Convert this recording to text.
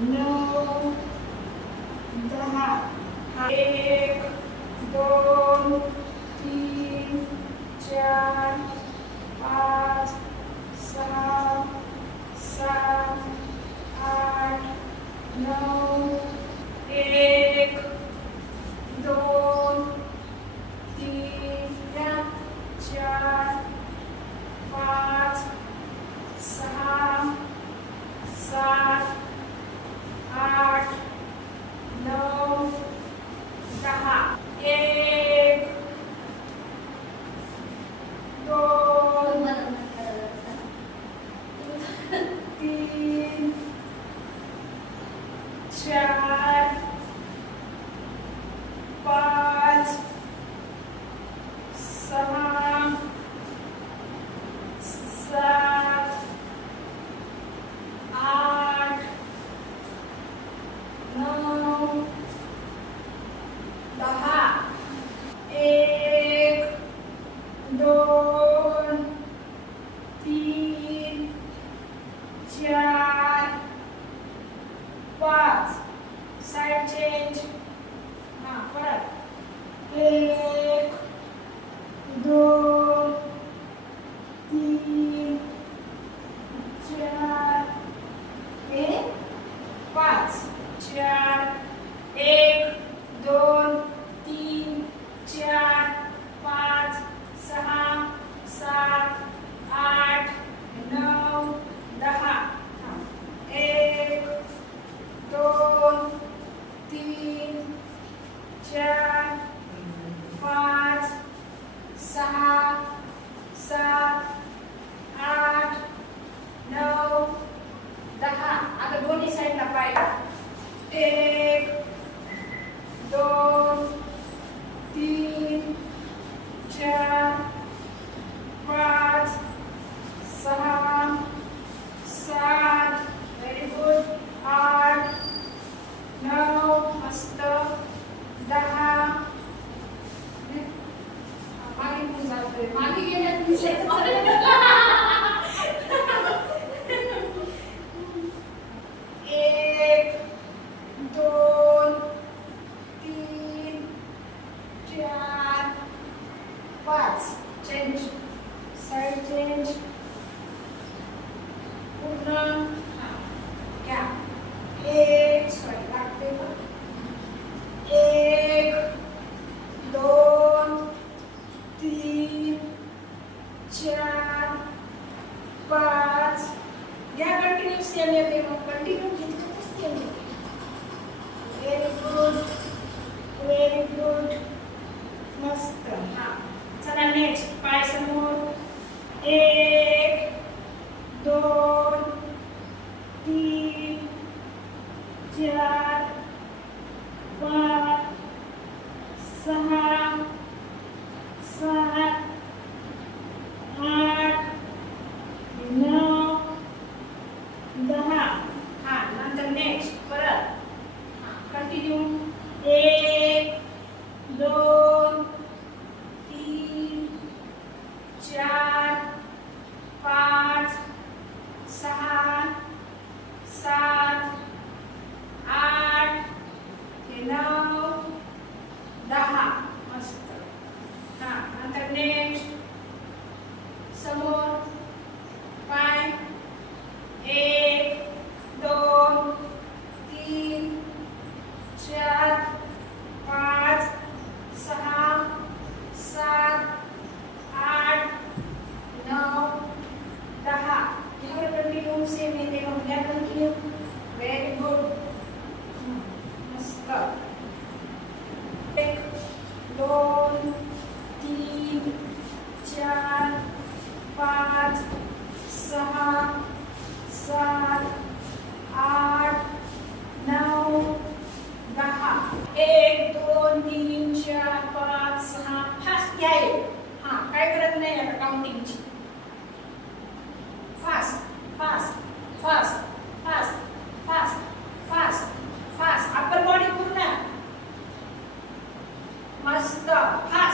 9 10 1 2 3 4 5 6 7 8 9 1 2 3 4 5 6 7 8 9 10 1 2 3 4 5 6 7 8 9 10 1 2 3 4 5 side change हां परत 1 2 3 4 5 4 1 2 3 4 5 6 7 8 9 10 1 2 3 4 5 6 7 8 9 10 आता दोन्ही साईडला पाय 1 2 3 4 5 6 7 व्हेरी गुड 8 9 मस्त 10 मागे पण जातोय मागे गेल्यात एक 2 3 4 5 चेंज साइड चेंज पूर्ण हां घ्या एक सॉरी लागते का 1 2 3 4 5 घ्या कंटिन्यू सेम येते मग कंटिन्यू घेतलं सेम येते व्हेरी गुड मस्त हां चला नेक्स्ट पाय समोर 1 2 3 4 5 6 7 8 9 10 हां नंतर नेक्स्ट परत कंटिन्यू 1 2 3 4 5 6 7 8 9 10 मस्त हां नंतर नेक्स्ट समोर पाय 1 2 3 4 5 6 7 8 9 10 ह्यावर कंटिन्यू सेम येते मग घ्या कंटिन्यू व्हेरी गुड मस्त 1 2 3 4 5 6 7 8 9 10 1 2 3 4 5 6 फास्ट घ्याय हां काय करत नाही आता काउंटिंगची fast fast fast fast fast fast fast upper body पूर्ण मस्त फास्ट